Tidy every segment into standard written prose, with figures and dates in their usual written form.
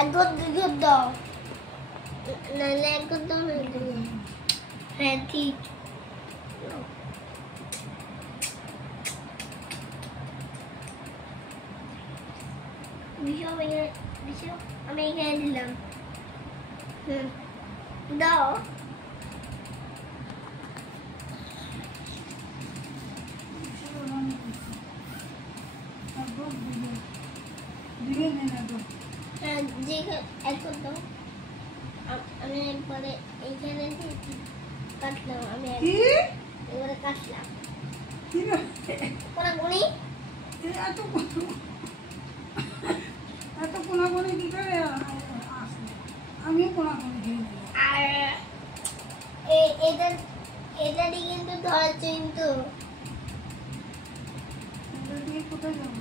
এক ঘর দুই ঘর দাও, নাহলে এক ঘর দাও না। হ্যাঁ ঠিক। আমি এখানে দিলাম। দাও। আমি একবারে এইখানে কাটলাম। আমি এবারে কাটলাম। কোনাকুনি এত কোনাকুনি কি করে আসে? আমিও কোনাকুনি খেয়ে নেব। আর এটারই কিন্তু ধরেছে, কিন্তু কোথায় যাবো?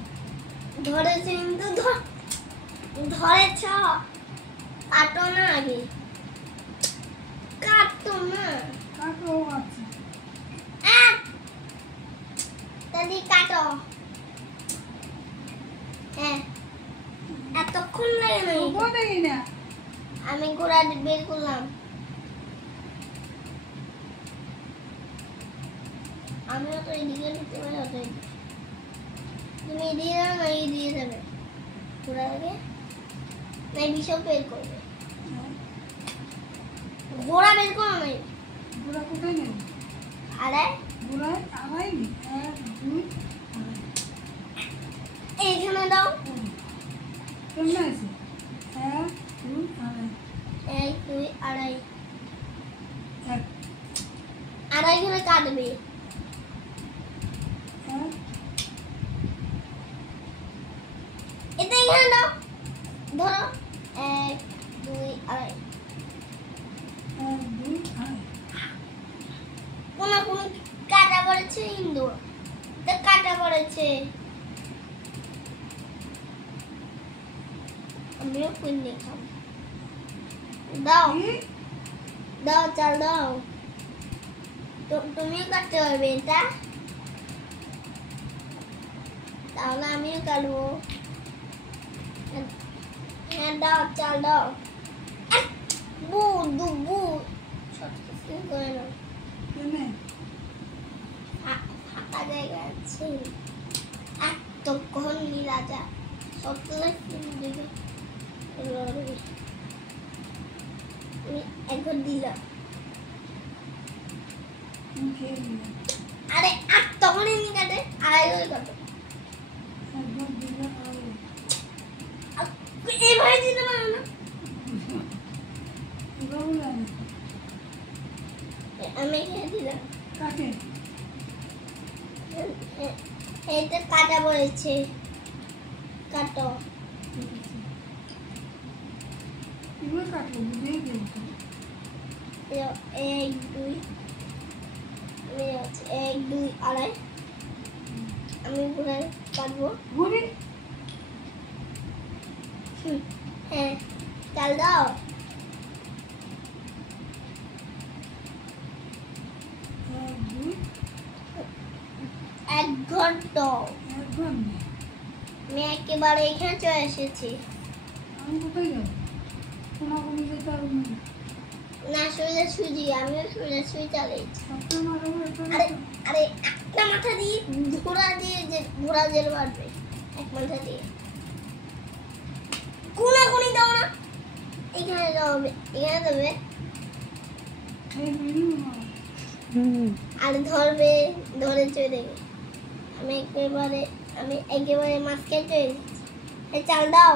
ধরেছে কিন্তু ধরেছ। কাটো না, আগে কাটো না। কাটো আছে দাদি কাটো। হ্যাঁ এতক্ষণ লাগে না। আমি গোড়া বের করলাম। আমিও তো এদিকে দিতে পারি, অত তুমি এদিকে যাও না, এদিকে যাবে গোড়া থেকে না, বিষয় বের করবে। গোড়া বের করো না। গোড়া কোথায় নেব? আড়াই গোড়ায় আড়াই নি, 1 2 এইখানে দাও। কেমন আছে? 1 2 আড়াই। 1 2 আড়াই। 1 আড়াই করে কাটবে। 1 এটা এখানে দাও। ধরো 1 2 আড়াই। 1 2 আড়াই। কোন কাটা পড়েছে, ইন্দুর কাটা পড়েছে। আমিও কুইন্নি খাব। দাও দাও, চাল দাও। তুমিও কাটতে পারবে এটা, তাহলে আমিও কাটবো। হ্যাঁ দাও, চাল দাও। বু দুবু সব কিছু করে নাও। ফাঁকা জায়গা আছে এতক্ষণ রাজা সবগুলো দিকে একবার দিলাম। আরে আর তখন এমনি কাটে, আড়াই করে কাটে। এভাবে দিতে পারো না। আমি এখানে দিলাম। কাকে? এইটা কাটা পড়েছে, কাটো। কিভাবে কাটবো? বুঝেই গেছি। 1 2 1 2 আড়াই। আমি ঘুরে কাটবো। ঘুরি? হ্যাঁ চাল দাও। 1 2 1 ঘন্টা। 1 ঘন্টা। আমি একেবারে এখানে চলে এসেছি। আমি কোথায় যাবো? কোনাকুনি যেতে পারবো না, সোজা সুজি। আমিও সোজা সুজি চালিয়েছি। আরে আরে একটা মাথা দিয়ে ঘোড়া জেল মারবে, এক মাথা দিয়ে। কোনাকুনি দাও না, এখানে দাও, এখানে দেবে। আর ধরবে, ধরে চলে দেবে। আমি একেবারে মাঝখানে চলে এসেছি। চাল দাও।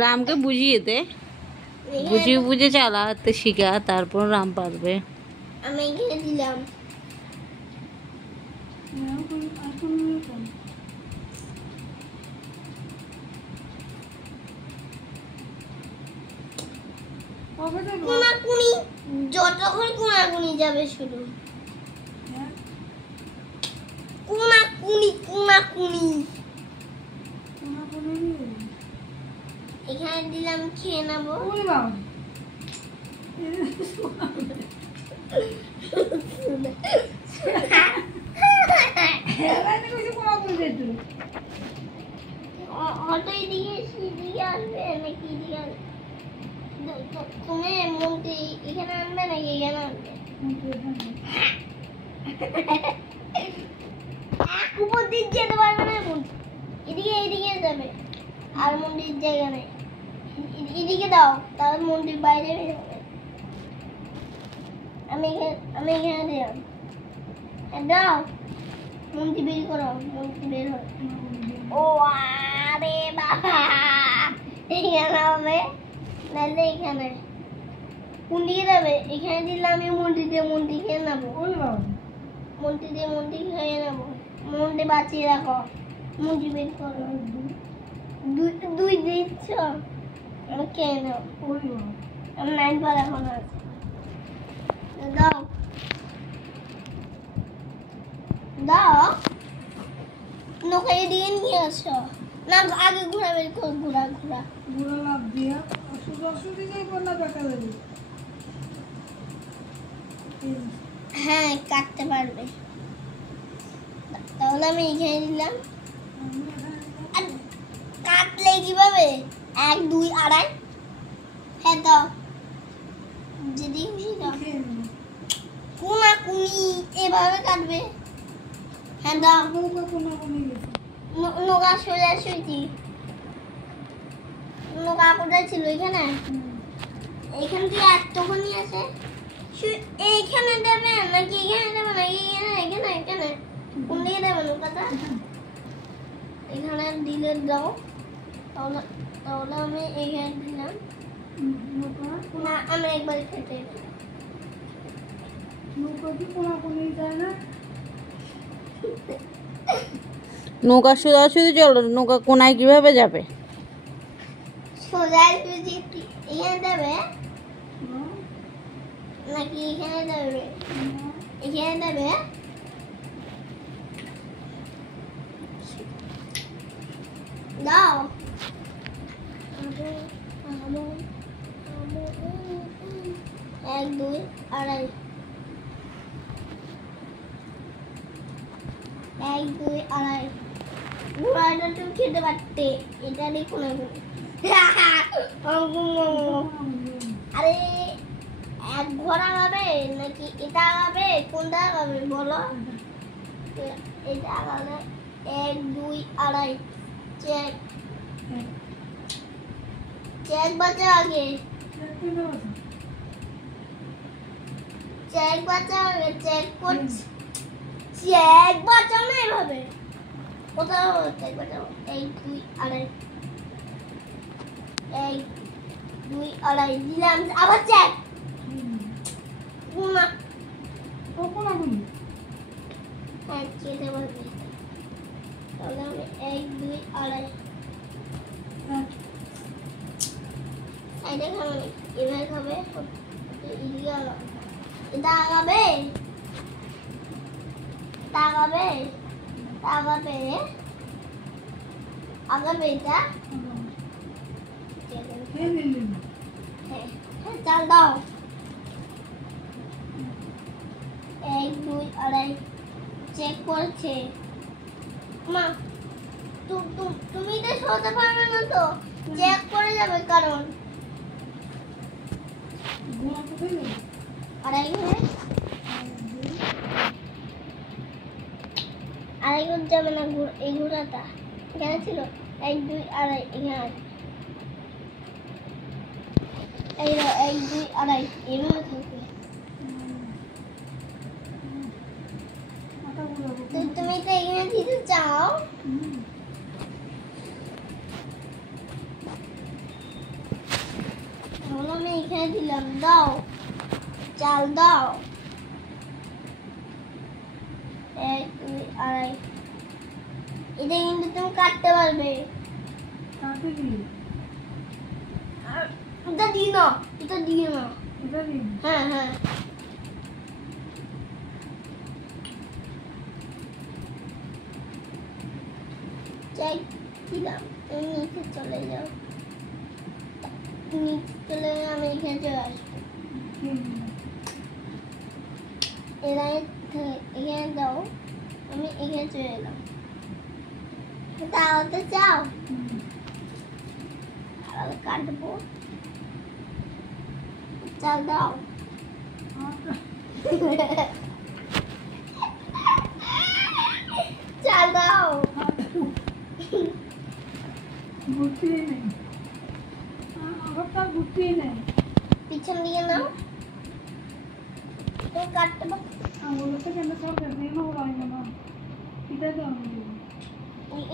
রামকে বুঝিয়ে দে, বুঝে চালাতে শিখা, তারপর রাম পারবে। আমি এখানে দিলাম। কোনাকুনি যতক্ষণ কোনাকুনি যাবে, শুধু কোনাকুনি। এখানে দিলাম, খেয়ে নেবো। লাইনে কইছি কোনাকুনি যাইতো অটো এদিকে আসবে নাকি এদিকে আসবে? তুমি মন্ত্রী এখানে আনবে নাকি এখানে আনবে? উপর দিক যেতে পারবে না মন্ত্রী, এদিকে যাবে। আর মন্দির জায়গা নেই, এদিকে দাও, তাহলে মন্দির বাইরে বের হবে। আমি এখানে দিলাম, দাও মন্দির বের করো, মন্দির বের হবে। ও আরে বাবা, এখানে হবে নাহলে এখানে। কোন দিকে যাবে? এখানে দিলে আমি মন্দির খেয়ে নেবো। ওই বাবা মন্দির খেয়ে নেবো। মন্দির বাঁচিয়ে রাখো, মন্দির বের করো। দুই দিচ্ছ, আমি খেয়ে নেবো। ওই বাবা আমার 9 বার এখন আছে, দাও দাও। নৌকা এদিকে নিয়ে আসো না, আগে ঘোরা বের কর, ঘোরা বুড়া লাভ দিয়া সুদি যাইব না বেটা যাইব হ্যাঁ কাটতে পারবে। তাহলে আমি এখানে দিলাম। আর কাটলে কিভাবে? 1 2 আড়াই, হ্যাঁ দাও, যদি খুশি দাও। কোনাকুনি এভাবে কাটবে, হ্যাঁ দাও। নৌকা সোজাসুজি, নৌকা কোথায় ছিল? এখানে, এইখান থেকে এতখানি আছে। এইখানে দেবে নাকি এখানে দেবে নাকি এখানে কোন দিকে দেবে নৌকাটা? এখানে দিলে দাও, তাহলে আমি এখানে দিলাম না, আমি একবার খেতে নৌকা সোজাসুজি চলো, নৌকা কোনায় কিভাবে যাবে? সোজাসুজি এখানে দেবে নাকি এখানে দেবে? এখানে দেবে। দাও 1 2 আড়াই, 1 2 আড়াই। ঘোড়াটা তুমি খেতে পারতে, এটা দেখো না। আরে এক ঘোড়া খাবে নাকি এটা খাবে? কোনটা খাবে বলো? এটা খাবে। 1 2 আড়াই, চেক বাঁচা আগে, চেক বাঁচা আগে, চেক করছি। চেক বাঁচাও না এভাবে, কোথাও চেক বাঁচাও। 1 2 আড়াই, 1 2 আড়াই দিলাম, আবার চেক। না হ্যাঁ খেতে পারবে, তাহলে আমি 1 2 আড়াই। এটা খাবে না, এভাবে খাবে। এটা আগাবে, আগাবে এটা। হ্যাঁ চাল দাও। 1 2 আড়াই, চেক করছে। মা তুমি তো সতে পারবে না, তো চেক করে যাবে, কারণ আড়াই ঘুরে যাবে না। এই ঘোড়াটা এখানে ছিল, 1 2 আড়াই এখানে আছে। 1 2 আড়াই এভাবে থাকবে। তুমি তো এখানে দিতে চাও, তাহলে আমি এখানে দিলাম। দাও চাল দাও। 1 2 আড়াই, এটা কিন্তু তুমি কাটতে পারবে। এটা দিই না, হ্যাঁ হ্যাঁ। চাই দিলাম, তুমি নিচে চলে যাও। নিচে চলে গেলে আমি এখানে চলে আসবো। এখানে দাও, আমি এখানে চলে এলাম। দাও তো চাও আর কাটবো। চাল দাও। চাল দাও। গুটিয়ে নেই, আবার গুটিয়ে নেই। পিছন দিকে নাও। তো কাটতে পারো। আঙুলটা কেন সব বেরিয়ে না লাগবে না, এটা তো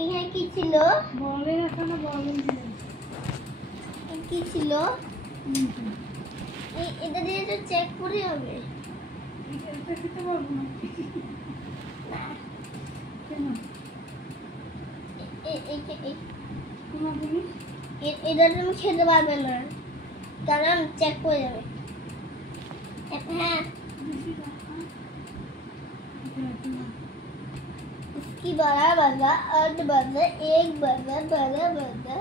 এখানে কি ছিল? বলেন এখন বলেন কি ছিল? এটা দিয়ে তো চেক করে হবে। এটা খেতে পারবো না কেন? তোমার তুমি এটা তুমি খেতে পারবে না, কারণ চেক করে যাবে। হ্যাঁ, इसकी बड़ा बड़ा अर्ध बड़ा एक बड़ा बड़ा बड़ा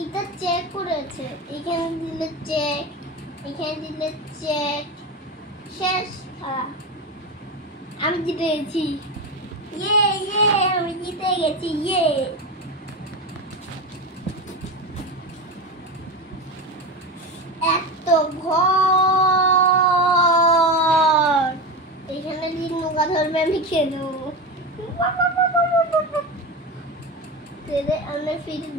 এটা চেক করেছে। এখানে দিলে চেক, এখানে দিলে চেক, শেষ। আমি জিতে গেছি। ইয়ে ইয়ে, আমি জিতে গেছি। ইয়ে, এত ঘর। এখানে দিন নৌকা ধরবে, আমি খেয়ে দেবো। আমরা ফিরে